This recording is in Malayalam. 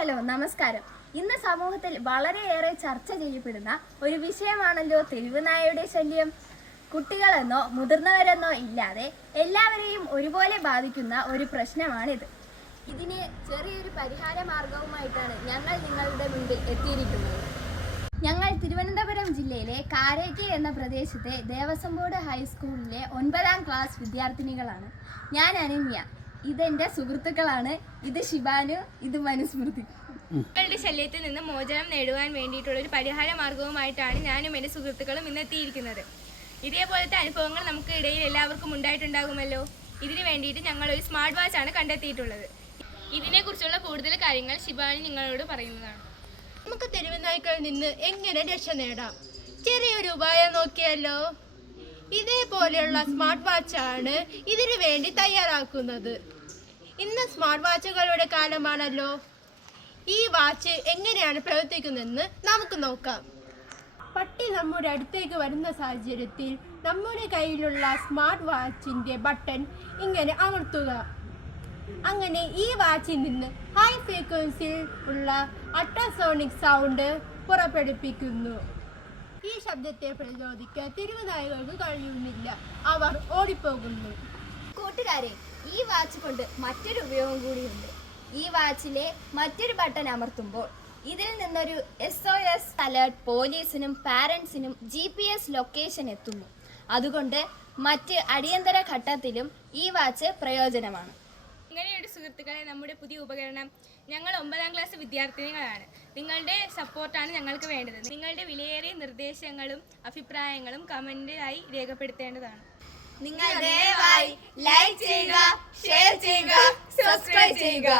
ഹലോ നമസ്കാരം. ഇന്ന് സമൂഹത്തിൽ വളരെയേറെ ചർച്ച ചെയ്യപ്പെടുന്ന ഒരു വിഷയമാണല്ലോ തെരുവ് നായയുടെ ശല്യം. കുട്ടികളെന്നോ മുതിർന്നവരെന്നോ ഇല്ലാതെ എല്ലാവരെയും ഒരുപോലെ ബാധിക്കുന്ന ഒരു പ്രശ്നമാണിത്. ഇതിന് ചെറിയൊരു പരിഹാര മാർഗവുമായിട്ടാണ് ഞങ്ങൾ നിങ്ങളുടെ മുൻപിൽ എത്തിയിരിക്കുന്നത്. ഞങ്ങൾ തിരുവനന്തപുരം ജില്ലയിലെ കാരേക്കി എന്ന പ്രദേശത്തെ ദേവസ്വം ബോർഡ് ഹൈസ്കൂളിലെ 9ാം ക്ലാസ് വിദ്യാർത്ഥിനികളാണ്. ഞാൻ അനന്യ, ഇതെൻ്റെ സുഹൃത്തുക്കളാണ്. ഇത് ശിബാനു, ഇത് മനുസ്മൃതി. കുട്ടികളുടെ ശല്യത്തിൽ നിന്ന് മോചനം നേടുവാൻ വേണ്ടിയിട്ടുള്ള ഒരു പരിഹാര മാർഗവുമായിട്ടാണ് ഞാനും എൻ്റെ സുഹൃത്തുക്കളും ഇന്ന് എത്തിയിരിക്കുന്നത്. ഇതേപോലത്തെ അനുഭവങ്ങൾ നമുക്ക് ഇടയിൽ എല്ലാവർക്കും ഉണ്ടായിട്ടുണ്ടാകുമല്ലോ. ഇതിനു വേണ്ടിയിട്ട് ഞങ്ങളൊരു സ്മാർട്ട് വാച്ചാണ് കണ്ടെത്തിയിട്ടുള്ളത്. ഇതിനെക്കുറിച്ചുള്ള കൂടുതൽ കാര്യങ്ങൾ ശിബാനി നിങ്ങളോട് പറയുന്നതാണ്. നമുക്ക് തെരുവ് നായ്ക്കളിൽ നിന്ന് എങ്ങനെ രക്ഷ നേടാം? ചെറിയൊരു ഉപായം നോക്കിയല്ലോ. ഇതേപോലെയുള്ള സ്മാർട്ട് വാച്ചാണ് ഇതിനു വേണ്ടി തയ്യാറാക്കുന്നത്. ഇന്ന് സ്മാർട്ട് വാച്ചുകളുടെ കാലമാണല്ലോ. ഈ വാച്ച് എങ്ങനെയാണ് പ്രവർത്തിക്കുന്നതെന്ന് നമുക്ക് നോക്കാം. പട്ടി നമ്മുടെ അടുത്തേക്ക് വരുന്ന സാഹചര്യത്തിൽ നമ്മുടെ കയ്യിലുള്ള സ്മാർട്ട് വാച്ചിൻ്റെ ബട്ടൺ ഇങ്ങനെ അമർത്തുക. അങ്ങനെ ഈ വാച്ചിൽ നിന്ന് ഹൈ ഫ്രീക്വൻസിയിൽ ഉള്ള അൾട്രാസോണിക് സൗണ്ട് പുറപ്പെടുവിക്കുന്നു. ഈ ശബ്ദത്തെ പ്രതിരോധിക്കാൻ തെരുവ് നായകൾക്ക് കഴിയുന്നില്ല. അവർ ഓടിപ്പോകുന്നു. കൂട്ടുകാരെ, ഈ വാച്ച് കൊണ്ട് മറ്റൊരു ഉപയോഗം കൂടിയുണ്ട്. ഈ വാച്ചിലെ മറ്റൊരു ബട്ടൺ അമർത്തുമ്പോൾ ഇതിൽ നിന്നൊരു SOS അലേർട്ട് പോലീസിനും പാരൻസിനും GPS ലൊക്കേഷൻ എത്തുന്നു. അതുകൊണ്ട് മറ്റ് അടിയന്തര ഘട്ടത്തിലും ഈ വാച്ച് പ്രയോജനമാണ്. ഇങ്ങനെയൊരു സുഹൃത്തുക്കളെ, നമ്മുടെ പുതിയ ഉപകരണം ഞങ്ങൾ 9ാം ക്ലാസ് വിദ്യാർത്ഥിനികളാണ്. നിങ്ങളുടെ സപ്പോർട്ടാണ് ഞങ്ങൾക്ക് വേണ്ടത്. നിങ്ങളുടെ വിലയേറിയ നിർദ്ദേശങ്ങളും അഭിപ്രായങ്ങളും കമൻറ്റായി രേഖപ്പെടുത്തേണ്ടതാണ്. നിങ്ങൾ ദയവായി ലൈക്ക് ചെയ്യുക, ഷെയർ ചെയ്യുക, സബ്സ്ക്രൈബ് ചെയ്യുക.